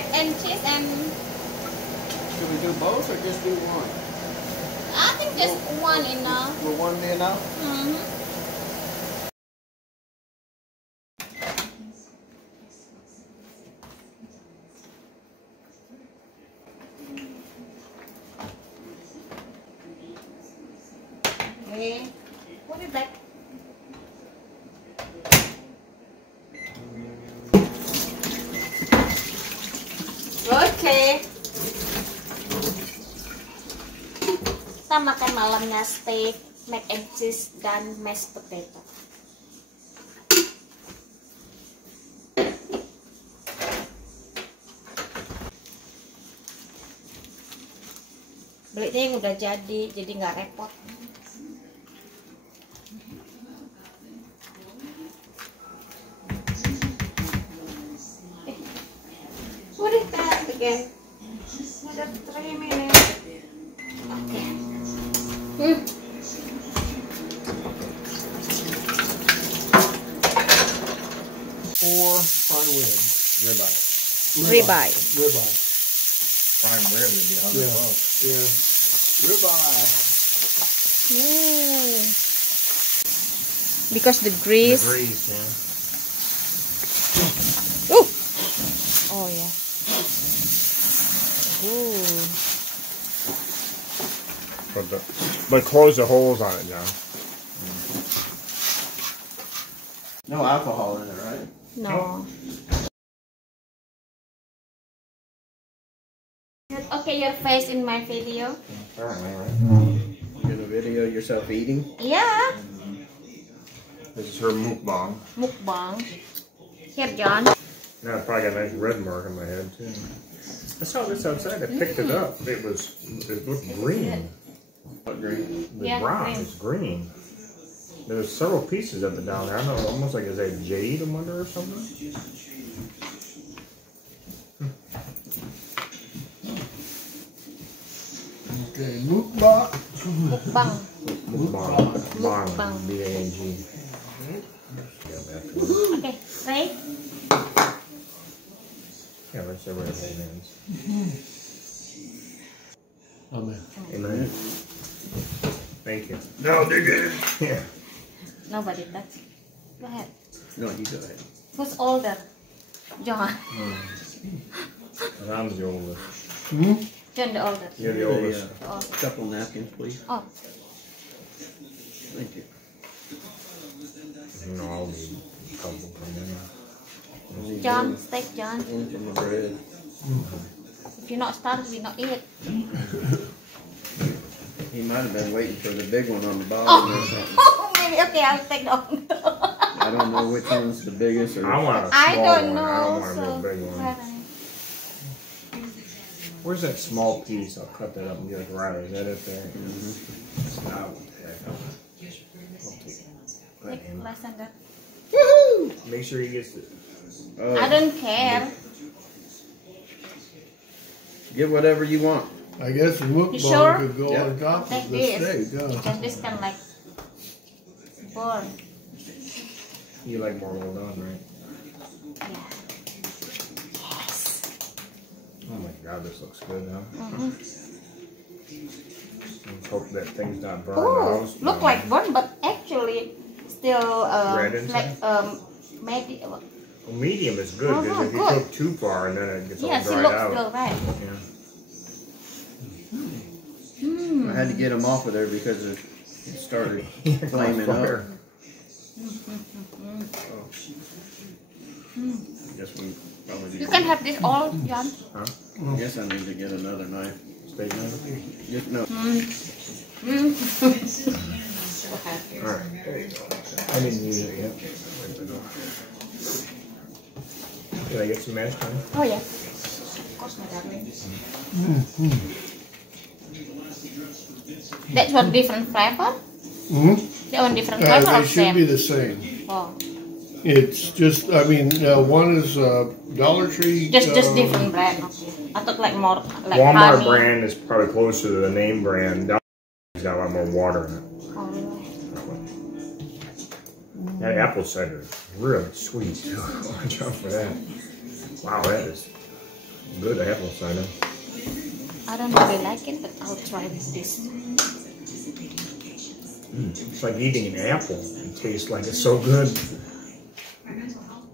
mac and cheese and... Should we do both or just do one? I think just one enough. Will one be enough? Mm-hmm. Okay. Put it back. Okay. Kita makan malamnya steak, mac and cheese, dan mashed potato. Belinya yang udah jadi nggak repot. Put it back again. Another 3 minutes. Okay. Or prime rib. Ribeye. Ribeye. Ribeye. Prime rib would be $100. Yeah. Ribeye. Yeah. Because the grease. The grease, yeah. Ooh. Oh yeah. Ooh. But close the holes on it, John. No alcohol in it, right? No. Okay, your face in my video. Apparently, right? You're gonna video yourself eating? Yeah. This is her mukbang. Mukbang. Here, John. Now I probably got a nice red mark on my head too. I saw this outside. I picked it up. It looked green. What green? The Yeah, rock green. is green. There's several pieces of it down there. I don't know, almost like is that jade, I wonder, or something. Okay, mukbang. Mukbang. Mukbang. B-A-N-G. Okay, right? Yeah, let's say we're in hands. Amen. Amen. Thank you. No, they're good. Yeah. Nobody touch. Go ahead. No, you go ahead. Who's older? John. I'm the oldest. John the older. You're the oldest. The oldest. Couple napkins, please. Oh. Thank you. You know, I'll need a couple from there. John, steak, John. One from the bread. If you're not starved, we not eat. He might have been waiting for the big one on the bottom or something. Oh, maybe. Okay, I'll take the one. I don't know which one's the biggest or... I want a small I don't one. know. I don't want a So, real big one. Where's that small piece? I'll cut that up and get it right. Is that it there? Ah, what the heck? I'll take it. Less than that. Woohoo! Make sure he gets it. Oh, I don't care. Get whatever you want. I guess the mukbang sure? could go Yeah. on top Take of the this. steak. Yeah. Because this can like burn. You like more well done, right? Yeah. Yes. Oh my God, this looks good, huh? Mm-hmm. Let's hope that thing's not burned. Oh, look like burn, but actually still Red inside? like maybe. Well, medium is good because if you good. cook too far and then it gets Yes, all it dried looks out. still right. Yeah. I had to get them off of there because it started flaming up. Fire. Oh. Guess we probably You can have this all, John. Huh? Guess I need to get another knife. Steak knife? Just no. Alright, there you go. I didn't use it yet. Did I get some mashed potatoes? Oh yes. Of course, my darling. That's one different flavor? That one different flavor They or should same? be the same. Oh. It's just, I mean, one is Dollar Tree. Just different brand. Okay. I thought like more like Walmart honey. brand is probably closer to the name brand. Dollar Tree's got a lot more water in it. Oh, really? That apple cider is really sweet too. Watch out for that. Wow, that is Good apple cider. I don't really like it, but I'll try this. It's like eating an apple. It tastes like it's so good.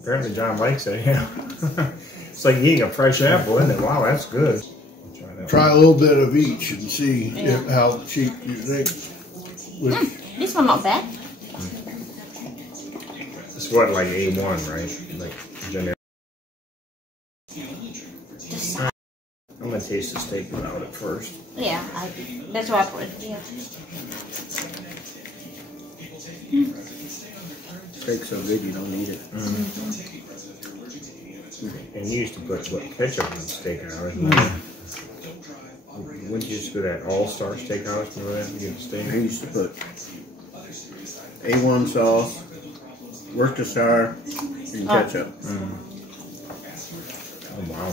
Apparently John likes it, yeah. It's like eating a fresh apple, isn't it? Wow, that's good. Try a little bit of each and see how cheap you think. This one not bad. It's what, like A1, right? Like generic. I'm gonna taste the steak without it first. Yeah, that's what I put it here. Steak's so good you don't need it. And you used to put ketchup on steakhouse. Wouldn't you just go to that All-Star Steakhouse? Remember that? You get the steak. I used to put A1 sauce, Worcestershire, and ketchup. Oh wow.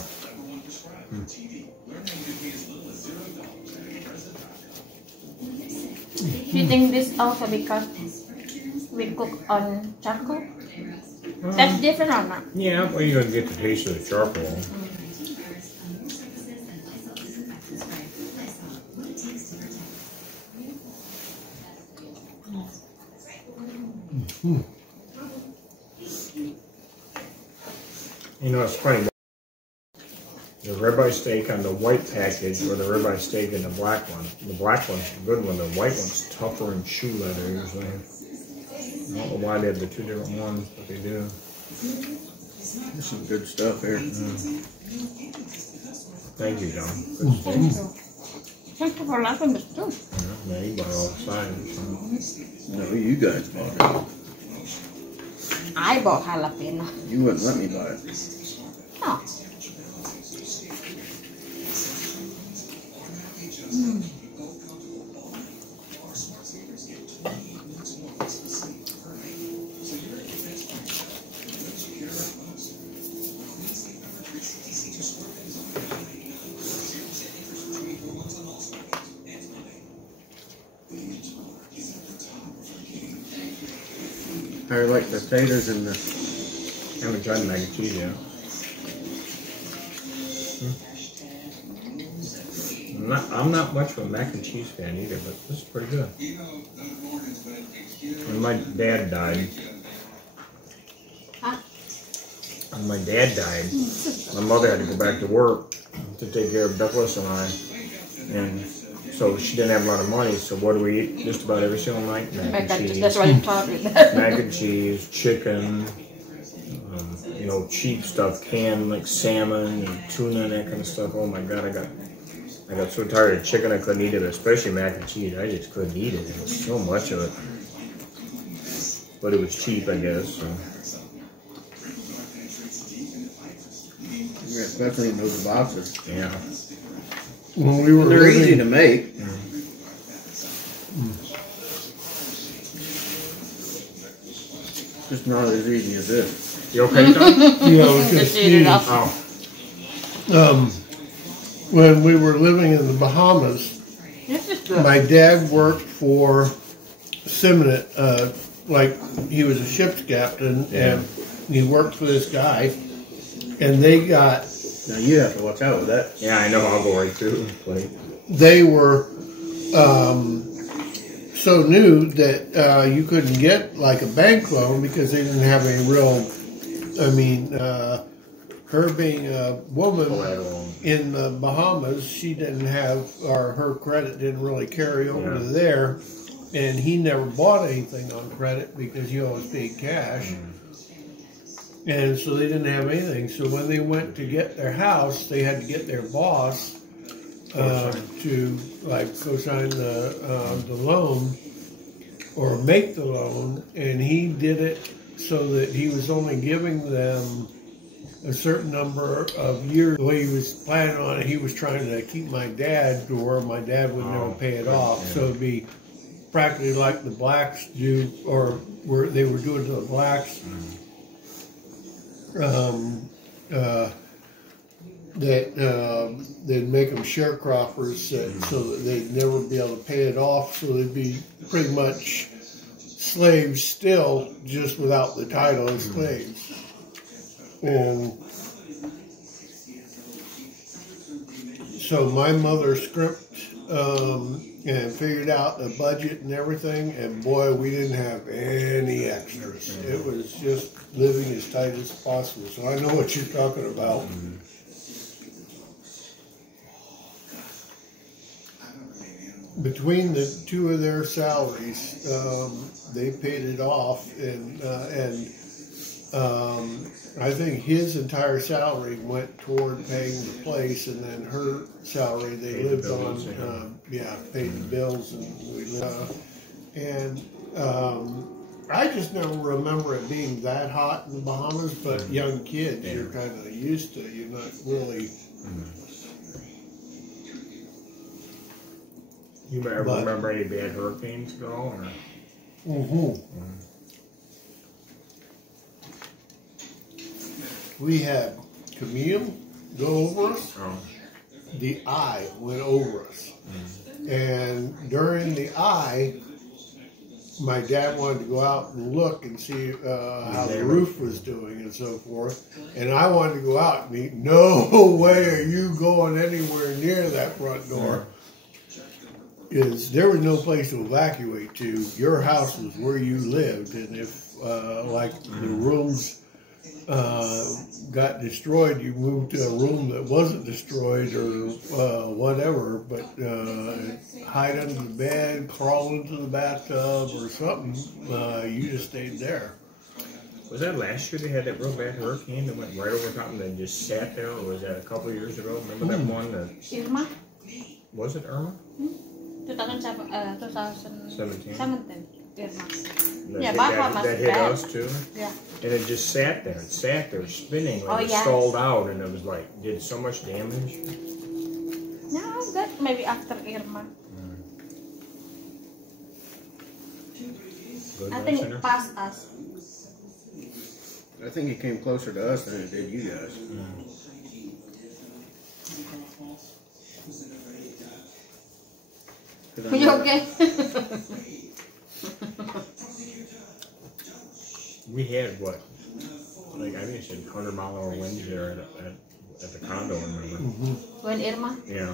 Do you think this also because we cook on charcoal? That's different or not? Yeah, well, you're gonna get the taste of the charcoal. You know, it's funny. The ribeye steak on the white package or the ribeye steak in the black one. The black one's the good one. The white one's tougher in shoe leather usually. I don't know why they have the two different ones, but they do. There's some good stuff here. Thank you, John. Good steak. Thank you for liking this too. Yeah, you bought all the sides. So. No, you guys bought it. I bought jalapeno. You wouldn't let me buy it. No. I like the potatoes and the. I haven't tried mac and cheese yet. I'm not much of a mac and cheese fan either, but this is pretty good. When my dad died, when my dad died, my mother had to go back to work to take care of Douglas and I, and so she didn't have a lot of money. So what do we eat just about every single night? Mac and cheese. That's why you taught me that. Mac and cheese, chicken, you know, cheap stuff, canned like salmon and tuna and that kind of stuff. Oh my God, I got so tired of chicken I couldn't eat it, especially mac and cheese. I just couldn't eat it. There was so much of it. But it was cheap, I guess. So. Yeah, especially in those boxes. Yeah. When we were They're living, easy to make. Just not as easy as this. You okay, Tom? yeah, I was gonna Just eat it sneeze. up. When we were living in the Bahamas, This is good. my dad worked for Simnet, like he was a ship's captain, and he worked for this guy, and they got. Now you have to watch out with that. Yeah, I know. I'll go right too. Like, They were so new that you couldn't get like a bank loan because they didn't have any real. I mean, her being a woman collateral. in the Bahamas, she didn't have, or her credit didn't really carry over to there, and he never bought anything on credit because he always paid cash. And so they didn't have anything. So when they went to get their house, they had to get their boss to like co-sign the loan or make the loan, and he did it so that he was only giving them a certain number of years. The way he was planning on it, he was trying to keep my dad to where my dad would never pay it off. So it'd be practically like the blacks do, or where they were doing to the blacks. They'd make them sharecroppers so that they'd never be able to pay it off. So they'd be pretty much slaves still, just without the title of slaves. And so my mother script and figured out the budget and everything, and boy, we didn't have any extras. It was just living as tight as possible. So I know what you're talking about. Between the two of their salaries, they paid it off, and I think his entire salary went toward paying the place, and then her salary they Paid the lived bills, on. Paid the bills, and I just never remember it being that hot in the Bahamas. But young kids, you're kind of used to. You're not really. You ever remember any bad hurricanes at all? Or? We had Camille go over us. Oh. The eye went over us. And during the eye, my dad wanted to go out and look and see how the roof was doing and so forth. And I wanted to go out and eat. No way are you going anywhere near that front door. There was no place to evacuate to. Your house was where you lived. And if, like, the rooms got destroyed, you moved to a room that wasn't destroyed or whatever, but hide under the bed, crawl into the bathtub or something, you just stayed there. Was that last year they had that real bad hurricane that went right over top and then just sat there, or was that a couple of years ago? Remember that one? Irma? Was it Irma? 2017. Irma. That, that hit us too? Yeah. And it just sat there. It sat there spinning like it stalled out, and it was like, did so much damage. No, that maybe after Irma. Good I think listener. it passed us. I think it came closer to us than it did you guys. Are you okay? We had what? Like, I think it said 100-mile-an-hour winds there at the condo, remember? When Irma? Yeah.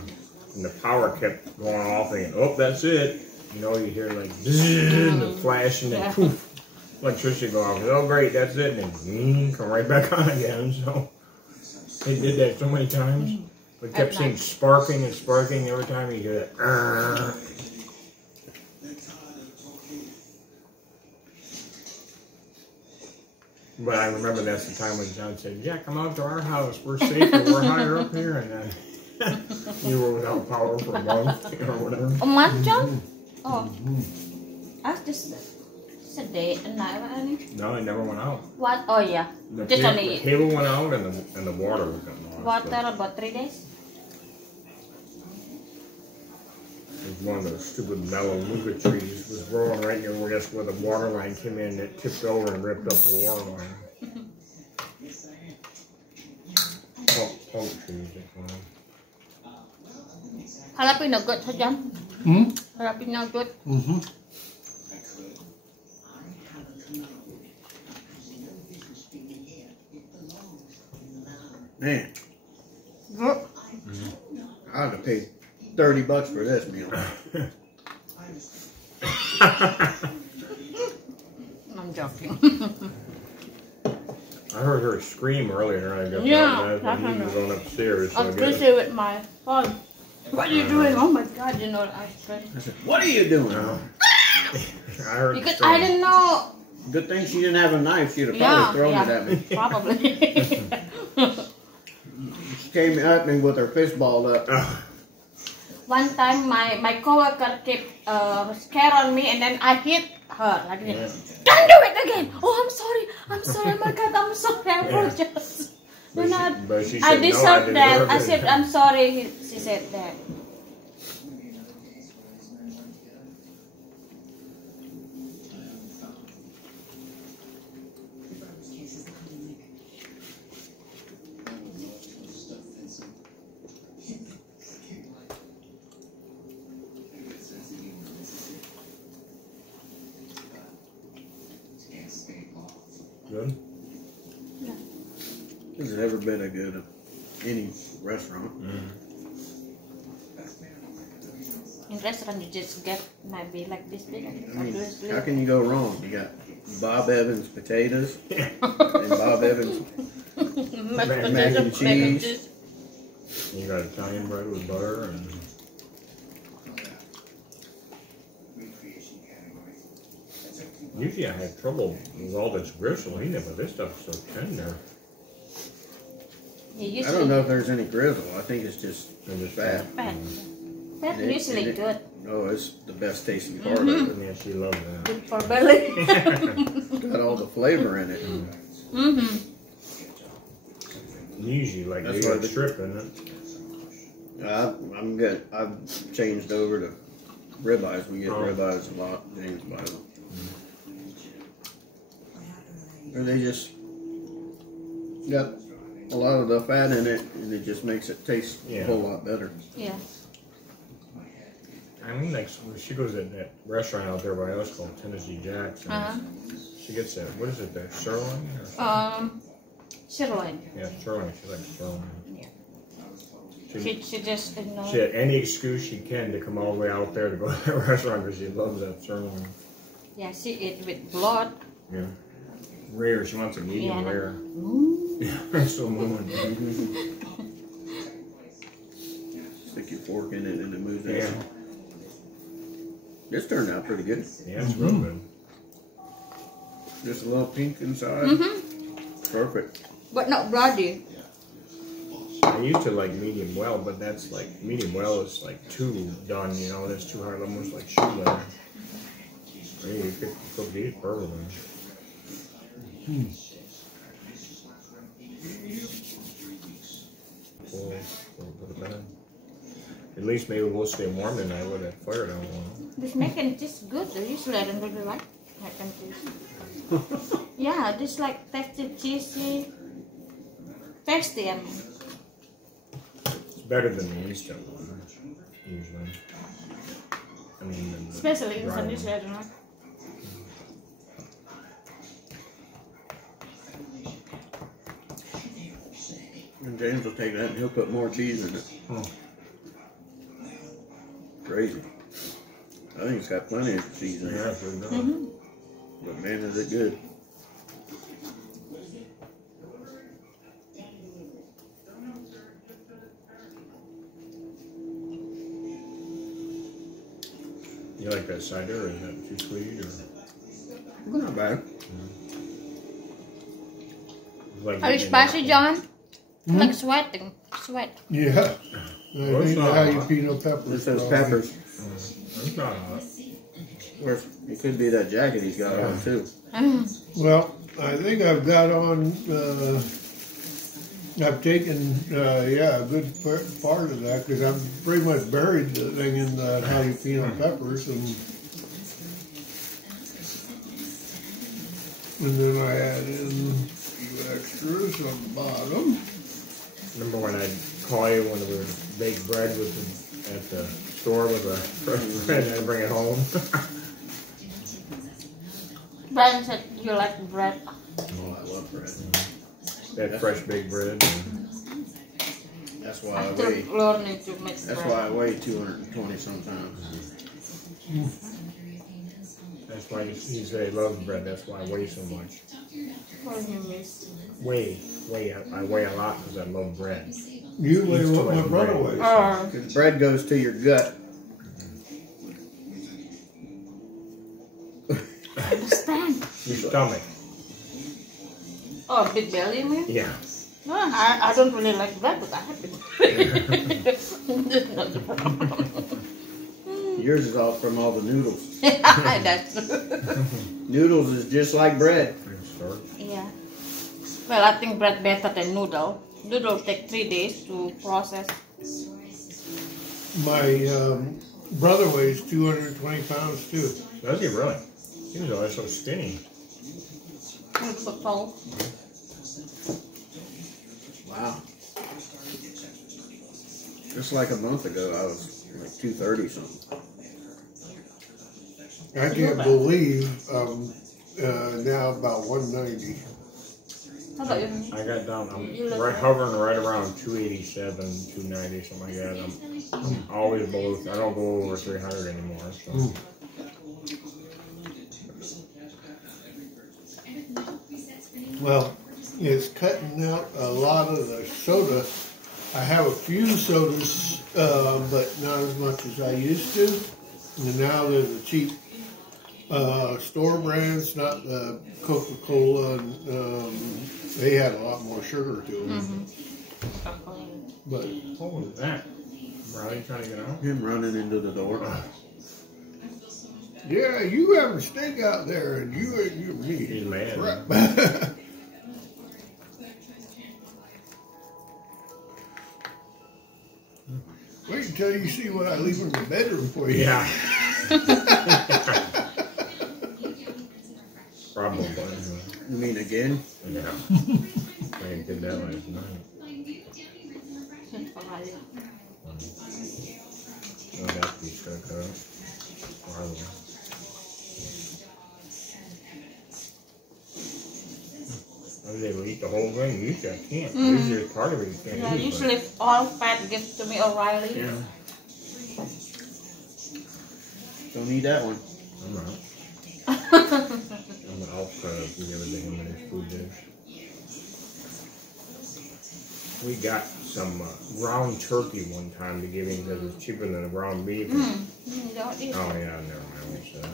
And the power kept going off, and oh, that's it. You know, you hear like zzz, and the flash, and then poof, electricity go off. Oh, great, that's it. And then come right back on again. So they did that so many times. But kept seeing sparking and sparking every time you hear that. But I remember that's the time when John said, yeah, come out to our house. We're safer. We're higher up here. And then you were without power for a month or whatever. A month, John? Oh. That's just a day and night. No, it never went out. What? Oh, yeah. The Just the cable went out and the water was getting lost. Water about 3 days? It was one of those stupid melaleuca trees was growing right near where the water line came in. It tipped over and ripped up the water line. Pulp trees, they call them. Jalapeno good, huh, John? Jalapeno good? Man, Good. I'd have paid $30 for this meal. I'm joking. I heard her scream earlier. I guess Yeah, when he was going upstairs. So I guess. Especially with my son. What are you doing? Oh my God, you know, I said. What are you doing? I heard her Because scream. I didn't know. Good thing she didn't have a knife. She'd have probably thrown it at me. Probably. She came at me with her fist balled up. One time, my coworker kept scared on me, and then I hit her like this. Don't do it again! Oh, I'm sorry. Oh my God, I'm sorry. I apologize. But she I said, deserve no, that. I said, I'm sorry. She said that. Good. This has never been a good any restaurant. In restaurant, you just get maybe like this big. I mean, how can you go wrong? You got Bob Evans potatoes and Bob Evans mac and cheese. You got Italian bread with butter and. Usually I have trouble with all this gristle in it, but this stuff's so tender. I don't know if there's any grizzle. I think it's just fat. Fat. That's usually good. Oh, it's the best tasting part of it. Yeah, she loves that. Good for belly. Got all the flavor in it. Usually like That's you why got the- strip in it. I'm good. I've changed over to ribeyes. We get ribeyes a lot. James buys them. Or they just got a lot of the fat in it, and it just makes it taste a whole lot better. Yeah. I mean, like, she goes to that restaurant out there by us called Tennessee Jack's, and she gets that, what is it, that sirloin? Sirloin. Yeah, sirloin. She likes sirloin. Yeah. She just, you know. had any excuse she can to come all the way out there to go to that restaurant because she loves that sirloin. Yeah, she eat with blood. Yeah. Rare. She wants a medium rare. Yeah, so moving. Stick your fork in it and it moves Yeah. out. This turned out pretty good. Yeah, it's real good. Just a little pink inside. Perfect. But not bloody. I used to like medium well, but that's like, medium well is like too done, you know, that's too hard, almost like shoe leather. Hey, you could cook these perfectly. Put it back. At least maybe we'll stay warm tonight with that fire down low. This mac and cheese is good. Usually I don't really like mac and cheese. Yeah, just like tasty, cheesy, tasty. I mean. It's better than the instant one, usually. I mean, than the Especially in dry some one. usually I don't like. And James will take that and he'll put more cheese in it. Oh. Crazy. I think it's got plenty of cheese in Yeah, it. pretty good. But man, is it good. You like that cider, or is that too sweet? Or Not bad. like Are you getting spicy, that- John? Like sweating. Sweat. Yeah. I it's think the not jalapeno peppers. This has probably. peppers. It's not hot. Or it could be that jacket he's got on too. Well, I think I've got on, I've taken, a good part of that because I've pretty much buried the thing in the jalapeno peppers and then I add in a few extras on the bottom. Remember when I'd call you when we bake bread with at the store with a fresh bread and I'd bring it home? Brian said you like bread. Oh, I love bread. That fresh baked bread. That's why I I'm weigh. still learning to make That's bread. why I weigh 220 sometimes. That's why you say love bread. That's why I weigh so much. What do you miss? Weigh. I weigh a lot because I love bread. You weigh Used to what my weigh brother bread. weighs. Because bread goes to your gut. I understand. Your stomach. Oh, big belly, you mean? Yeah. No, I don't really like bread, but I have big belly. That's not the problem. Yours is all from all the noodles. That's Noodles is just like bread. yeah. Well, I think bread better than noodle. Noodle take 3 days to process. My brother weighs 220 pounds too. Does he really? He was always so skinny. But tall. Wow. Just like a month ago, I was like 230 something. I can't believe now about 190. How about you? I got down. I'm You look right good. hovering right around 287, 290, something like that. I'm always below. I don't go over 300 anymore. So. Well, it's cutting out a lot of the soda. I have a few sodas, but not as much as I used to. And now they're the cheap store brands, not the Coca-Cola. And, they had a lot more sugar to them. But What was that? Riley trying to get out? Him running into the door. yeah, you have a steak out there, and you're me. He's mad. Right. Wait until you see what I leave in the bedroom for you. Yeah. Probably. You mean again? Yeah. I did that last night. Oh, that piece got cut out. Probably. I was able to eat the whole thing. Usually I can't. Usually it's part of it you can't Yeah, eat. usually all fat gives to me O'Reilly. But, yeah. Don't need that one. I'm out. I'm out to give it to him in his food dish. We got some ground turkey one time to give him because it's cheaper than the ground beef. Don't eat. Oh yeah, never mind. What's that?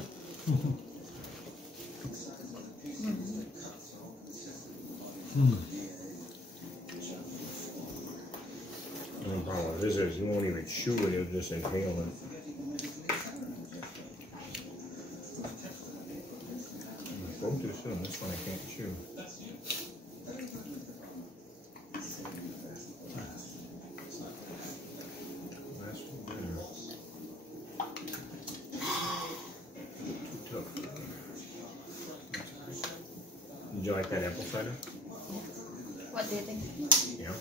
The only problem with this is he won't even chew it; he'll just inhale it. I spoke too soon. This one I can't chew. That's too bitter. Too tough. Did you like that apple cider? What do you think? Yeah.